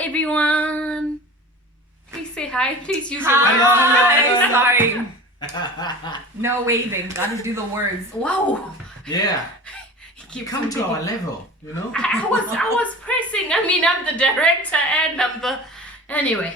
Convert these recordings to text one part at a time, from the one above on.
everyone. Please say hi. Please use your Hi. words. Sorry. No waving. Gotta do the words. Wow. Yeah. Keep Come to our level, you know? I was pressing. I mean, I'm the director and I'm the... Anyway.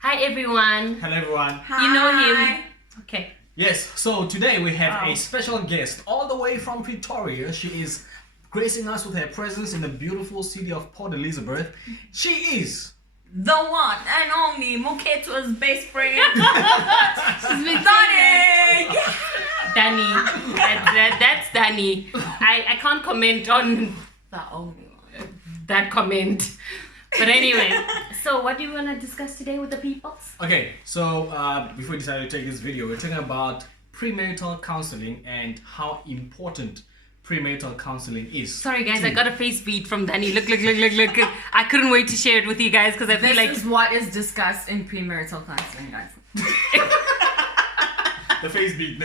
Hi, everyone. Hello, everyone. Hi. You know him. Okay. Yes, so today we have a special guest all the way from Pretoria. She is gracing us with her presence in the beautiful city of Port Elizabeth. She is... The one and only Moketo's best friend. She's been Danny. Danny. That's Danny. I can't comment on The only one. that comment. But anyway, so what do you want to discuss today with the people? Okay, so before we decided to take this video, we're talking about premarital counseling and how important premarital counseling is. Sorry guys, I got a face beat from Danny. Look. I couldn't wait to share it with you guys because I feel like... This is what is discussed in premarital counseling, guys. The face beat.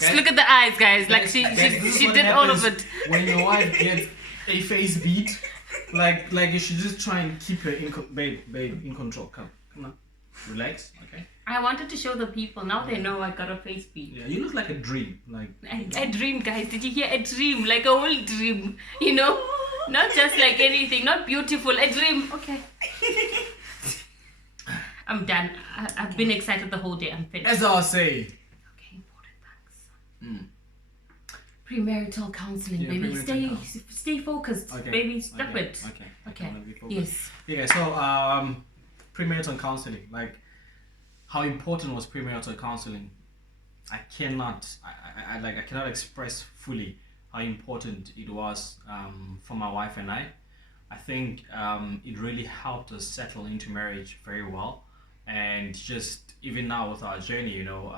Just look at the eyes, guys. Like she did all of it. When your wife gets a face beat, like you should just try and keep her babe in control. Come on, relax, okay? I wanted to show the people. Now they know I got a face beat. Yeah, you look like a dream. Like I dreamed, guys. Did you hear? A dream, like a whole dream. You know, not just like anything. Not beautiful. A dream. Okay. I'm done. I've been excited the whole day. I'm finished. as I was saying. Okay, important thanks. Premarital counseling, Yeah, baby. premarital Stay focused, Okay. baby. Stop Okay. it. Okay. Okay. I'm gonna be focused. Yes. Yeah. So premarital counseling, like how important was premarital counseling? I cannot express fully how important it was for my wife and I. I think it really helped us settle into marriage very well, and just even now with our journey, you know,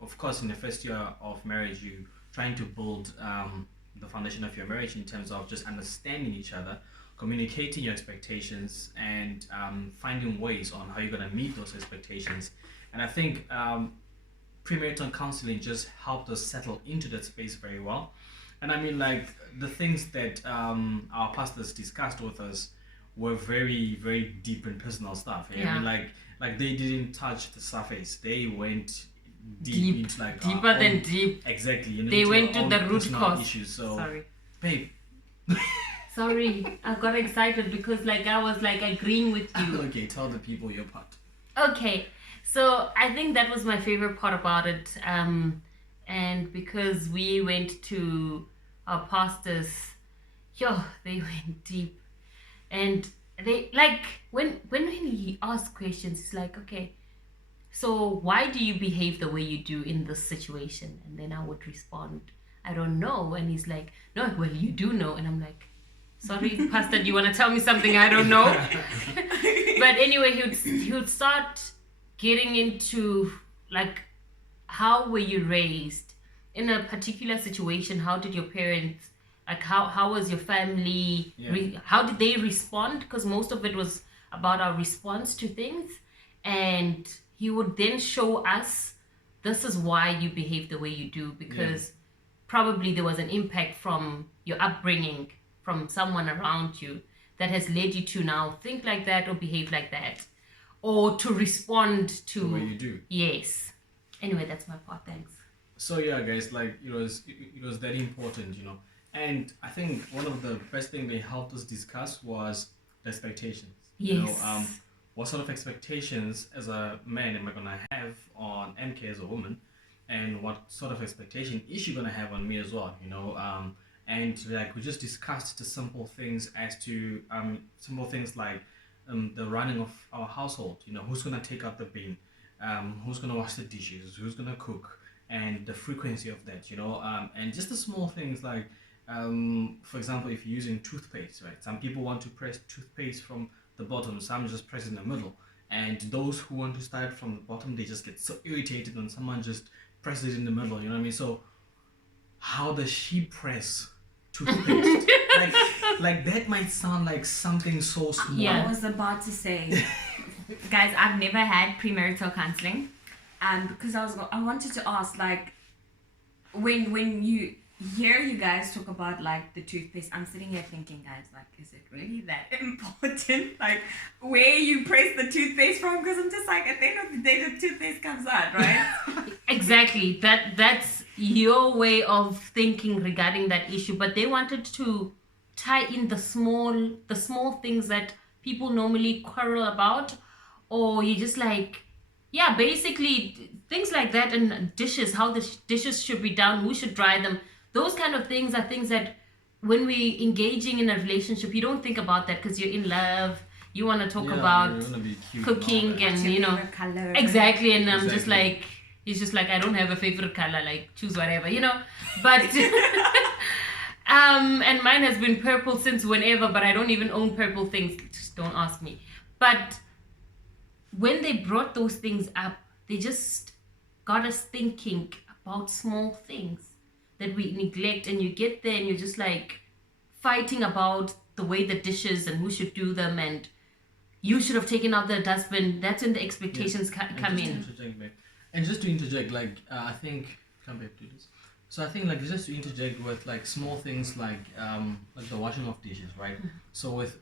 of course, in the first year of marriage, you trying to build the foundation of your marriage in terms of just understanding each other, communicating your expectations, and finding ways on how you're going to meet those expectations. And I think premarital counseling just helped us settle into that space very well. And I mean, like, the things that our pastors discussed with us were very, very deep and personal stuff. Yeah. I mean, like they didn't touch the surface. They went deep into like deeper our than own- deep. Exactly. You know, They into went our to the own root personal cause. issues. So, Sorry. babe. Sorry, I got excited because like I was like agreeing with you. Okay, tell the people your part. Okay, so I think that was my favorite part about it. And because we went to our pastors, they went deep. And they like when he asked questions, it's like, okay, so why do you behave the way you do in this situation? And then I would respond, I don't know. And he's like, no, well, you do know. And I'm like, sorry, Pastor, do you want to tell me something I don't know? But anyway, he would start getting into like, how were you raised in a particular situation? How did your parents, like, how was your family? Yeah. How did they respond? Because most of it was about our response to things. And he would then show us, this is why you behave the way you do, because probably there was an impact from your upbringing, from someone around you that has led you to now think like that or behave like that, or to respond to The way you do. Yes. Anyway, that's my part. Thanks. So yeah, guys, like it was that important, you know. And I think one of the best thing they helped us discuss was the expectations. You Yes. know, what sort of expectations as a man am I gonna have on MK as a woman, and what sort of expectation is she gonna have on me as well? You know, and like we just discussed the simple things as to simple things like the running of our household. You know, who's gonna take out the bin, who's gonna wash the dishes, who's gonna cook, and the frequency of that. You know, and just the small things like. For example, if you're using toothpaste, right? Some people want to press toothpaste from the bottom, some just press in the middle. And those who want to start from the bottom, they just get so irritated when someone just presses it in the middle, you know what I mean? So, how does she press toothpaste? like that might sound like something so small. Yeah. I was about to say, guys, I've never had premarital counseling, and because I wanted to ask, like, when you hear you guys talk about like the toothpaste. I'm sitting here thinking, guys, like, is it really that important? Like, where you press the toothpaste from? Because I'm just like, at the end of the day, the toothpaste comes out, right? Exactly. That's your way of thinking regarding that issue. But they wanted to tie in the small things that people normally quarrel about, or you just like, yeah, basically things like that, and dishes, how the dishes should be done, who should dry them. Those kind of things are things that when we engaging in a relationship, you don't think about that because you're in love. You want to talk about you wanna be cute cooking and all that. and Your you know favorite color. exactly. And I'm just Exactly. like, he's just like, I don't have a favorite color. Like choose whatever, you know. But and mine has been purple since whenever. But I don't even own purple things. Just don't ask me. But when they brought those things up, they just got us thinking about small things that we neglect. And you get there and you're just like fighting about the way the dishes and who should do them, and you should have taken out the dustbin. That's when the expectations come And in. just to interject, babe. And just to interject, like I think, come back to this. So I think like just to interject with like small things like the washing of dishes, right? So with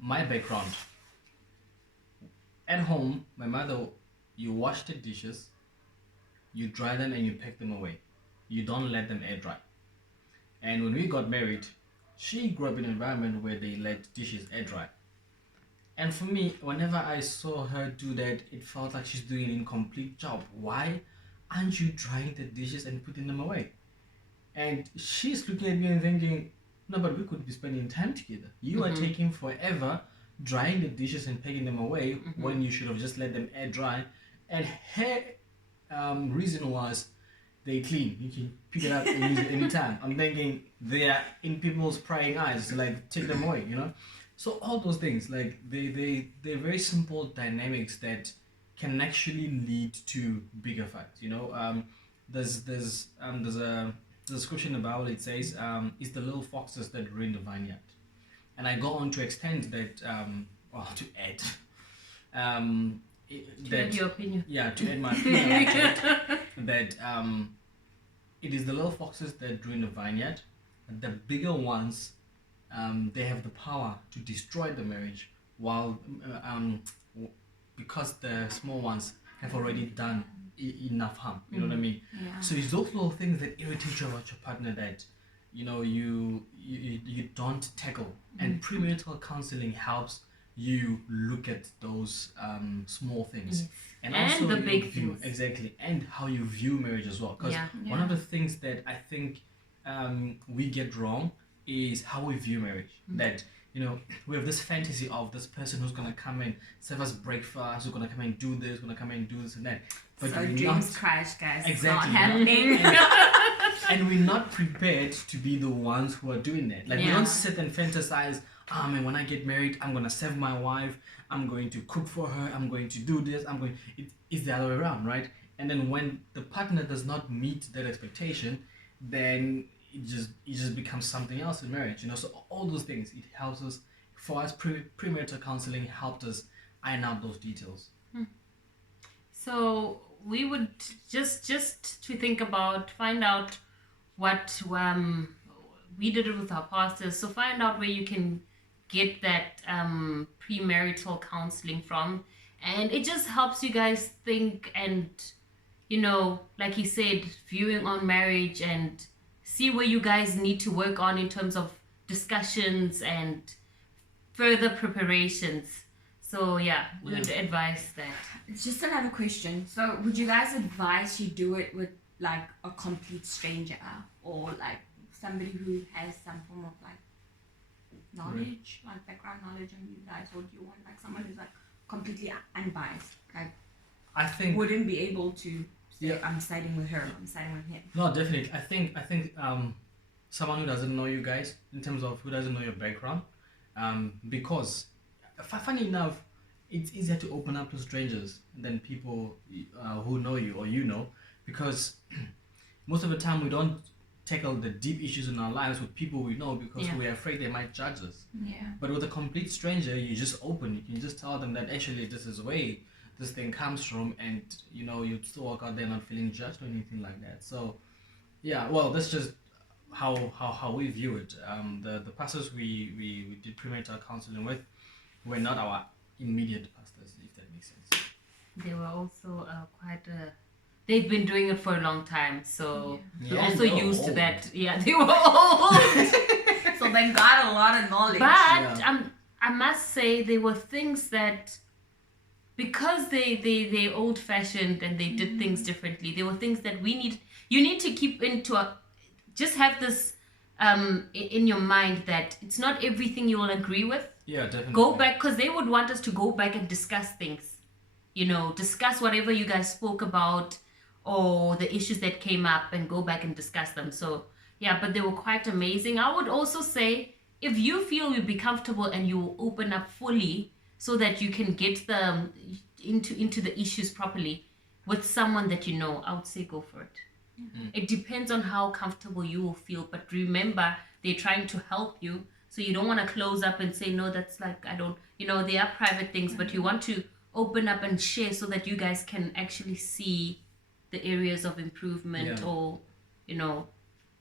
my background at home, my mother, you wash the dishes, you dry them, and you pack them away. You don't let them air dry. And when we got married, she grew up in an environment where they let dishes air dry. And for me, whenever I saw her do that, it felt like she's doing an incomplete job. Why aren't you drying the dishes and putting them away? And she's looking at me and thinking, no, but we could be spending time together. You are taking forever drying the dishes and packing them away when you should have just let them air dry. And her reason was they clean. You can pick it up and use it anytime. I'm thinking they are in people's prying eyes. So like take them away, you know. So all those things, like they're very simple dynamics that can actually lead to bigger fights. You know, there's a description in the Bible. It says, "It's the little foxes that ruin the vineyard," and I go on to extend that, well, to add, To add your opinion. yeah, to add my opinion to it, that it is the little foxes that ruin the vineyard. The bigger ones, they have the power to destroy the marriage, while because the small ones have already done enough harm. You know what I mean? Yeah. So it's those little things that irritate you about your partner that you know you don't tackle. And premarital counseling helps you look at those small things and also the your big view, things. exactly, and how you view marriage as well. Because Yeah. one of the things that I think we get wrong is how we view marriage. That you know we have this fantasy of this person who's gonna come and serve us breakfast, who's gonna come and do this, gonna come and do this and that. But So we're dreams not, crash, guys. exactly, It's not happening. and we're not prepared to be the ones who are doing that. Like we Yeah. don't sit and fantasize, oh man, when I get married, I'm gonna serve my wife, I'm going to cook for her, I'm going to do this, it's the other way around, right? And then when the partner does not meet that expectation, then it just becomes something else in marriage, you know. So all those things, it helps us. For us, premarital counseling helped us iron out those details. So we would just to think about, find out what we did it with our pastors. So find out where you can get that premarital counseling from, and it just helps you guys think and you know, like he said, viewing on marriage and see where you guys need to work on in terms of discussions and further preparations. So yeah, we would advise that. It's just another question. So, would you guys advise you do it with like a complete stranger or like somebody who has some form of like knowledge, like background knowledge on you guys, or do you want like someone who's like completely unbiased, like I think wouldn't be able to say, Yeah. I'm siding with her, I'm siding with him? no, definitely. I think someone who doesn't know you guys, in terms of who doesn't know your background, because funny enough, it's easier to open up to strangers than people who know you or you know, because most of the time we don't tackle the deep issues in our lives with people we know because Yeah. we're afraid they might judge us. Yeah. But with a complete stranger, you just open. You can just tell them that actually this is where this thing comes from, and you know you still walk out there not feeling judged or anything like that. So Yeah, well, that's just how we view it. The pastors we did premarital counseling with were not our immediate pastors, if that makes sense. They were also quite. They've been doing it for a long time, so we're Yeah, also they were used to old. that. Yeah, they were old. So they got a lot of knowledge. But Yeah. I must say there were things that, because they're old fashioned and they did things differently, there were things that you need to keep just have this in your mind that it's not everything you will agree with. Yeah, definitely. Go back, because they would want us to go back and discuss things, discuss whatever you guys spoke about or the issues that came up, and go back and discuss them. So yeah, but they were quite amazing. I would also say, if you feel you'll be comfortable and you open up fully so that you can get into the issues properly with someone that I would say go for it. It depends on how comfortable you will feel, but remember, they're trying to help you, so you don't want to close up and say, no, that's like, I don't, they are private things, but you want to open up and share so that you guys can actually see the areas of improvement, Yeah. or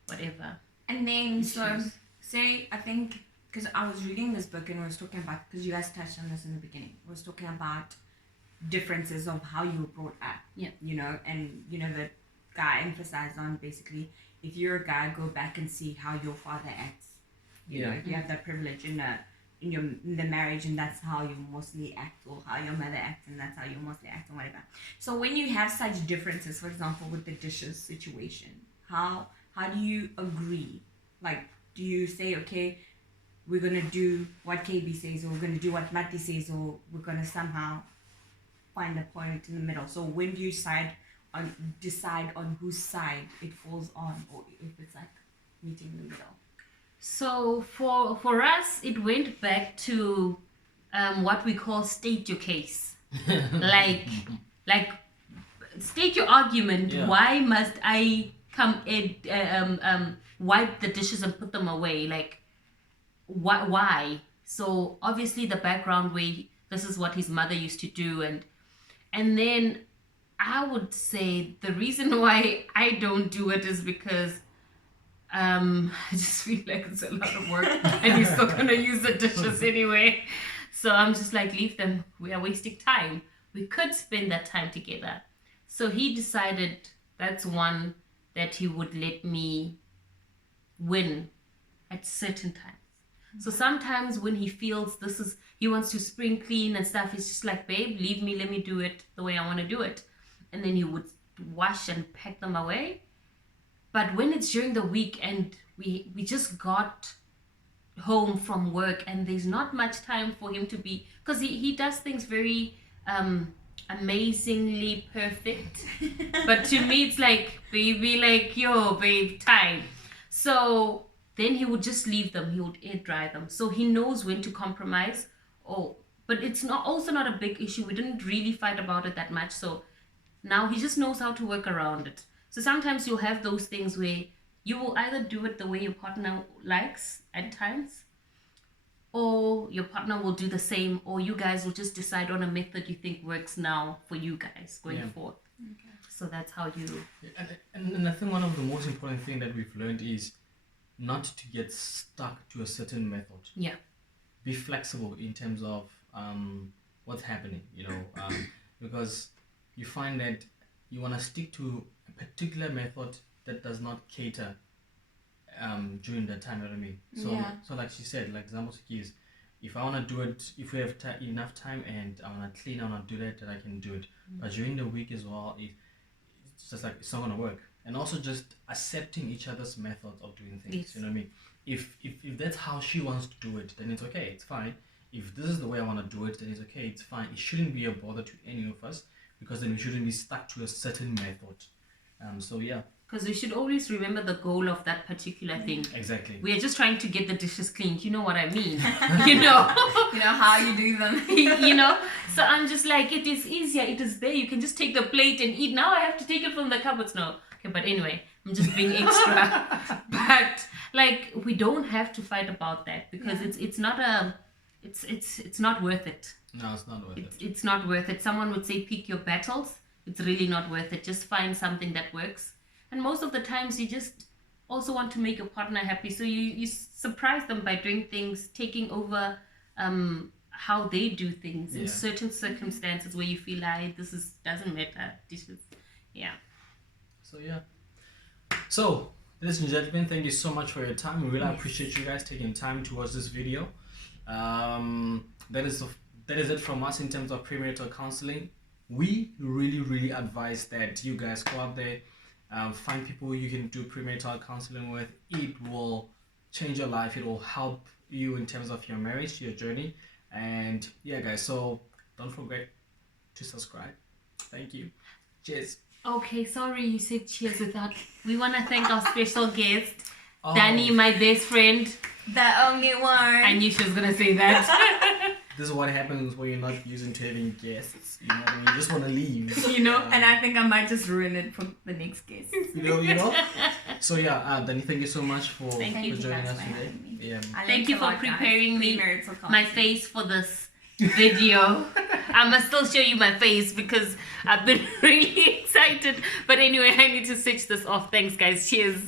whatever. And then, so Issues. say, I think, because I was reading this book and we was talking about, because you guys touched on this in the beginning, we was talking about differences of how you were brought up. Yeah. And the guy emphasized on basically, if you're a guy, go back and see how your father acts. If you have that privilege in the marriage, and that's how you mostly act, or how your mother acts and that's how you mostly act, or whatever. So when you have such differences, for example with the dishes situation, how do you agree? Like, do you say, okay, we're gonna do what KB says, or we're gonna do what Mati says, or we're gonna somehow find a point in the middle? So when do you decide on whose side it falls on, or if it's like meeting in the middle? So for us, it went back to what we call state your case. like state your argument. Yeah. Why must I come and wipe the dishes and put them away? Like, why? So obviously the background where this is what his mother used to do, and then I would say the reason why I don't do it is because I just feel like it's a lot of work and he's still gonna use the dishes anyway. So I'm just like, leave them. We are wasting time. We could spend that time together. So he decided that's one that he would let me win at certain times. So sometimes when he feels he wants to spring clean and stuff, he's just like, babe, leave me, let me do it the way I want to do it. And then he would wash and pack them away. But when it's during the week and we just got home from work and there's not much time for him to be, because he does things very amazingly perfect. But to me it's like, baby, like, yo, babe, time. So then he would just leave them. He would air dry them. So he knows when to compromise. But it's also not a big issue. We didn't really fight about it that much. So now he just knows how to work around it. So sometimes you'll have those things where you will either do it the way your partner likes at times, or your partner will do the same, or you guys will just decide on a method you think works now for you guys going forth. Okay. So that's how you... And I think one of the most important thing that we've learned is not to get stuck to a certain method. Yeah. Be flexible in terms of what's happening, because you find that you want to stick to a particular method that does not cater during that time. You know what I mean? So like she said, like example is, if I want to do it, if we have enough time and I want to clean, I want to do that, then I can do it. But during the week as well, it's just like, it's not going to work. And also just accepting each other's methods of doing things. Yes. You know what I mean? If that's how she wants to do it, then it's okay, it's fine. If this is the way I want to do it, then it's okay, it's fine. It shouldn't be a bother to any of us, because then we shouldn't be stuck to a certain method. So yeah. Because we should always remember the goal of that particular thing. Exactly. We are just trying to get the dishes cleaned. You know what I mean? You know how you do them. So I'm just like, it is easier. It is there. You can just take the plate and eat. Now I have to take it from the cupboards now. Okay, but anyway, I'm just being extra. But like, we don't have to fight about that, because it's not worth it. No, it's not worth it. It's not worth it. Someone would say pick your battles. It's really not worth it. Just find something that works And most of the times you just also want to make your partner happy. So you surprise them by doing things, taking over how they do things in certain circumstances where you feel like doesn't matter. Yeah. So yeah. So, ladies and gentlemen, thank you so much for your time. We really appreciate you guys taking time to watch this video. That is it from us in terms of premarital counseling. We really advise that you guys go out there, find people you can do premarital counseling with. It will change your life. It will help you in terms of your marriage, your journey. And yeah, guys, so don't forget to subscribe. Thank you. Cheers. Okay, sorry you said cheers without. We want to thank our special guest, Danny, my best friend. The only one. I knew she was going to say that. This is what happens when you're not used to having guests. You know what I mean? You just want to leave. You know? And I think I might just ruin it for the next guest. You know? So yeah, Danny, thank you so much for joining us today. Yeah. Thank you for preparing me my face for this video. I must still show you my face because I've been really excited. But anyway, I need to switch this off. Thanks, guys. Cheers.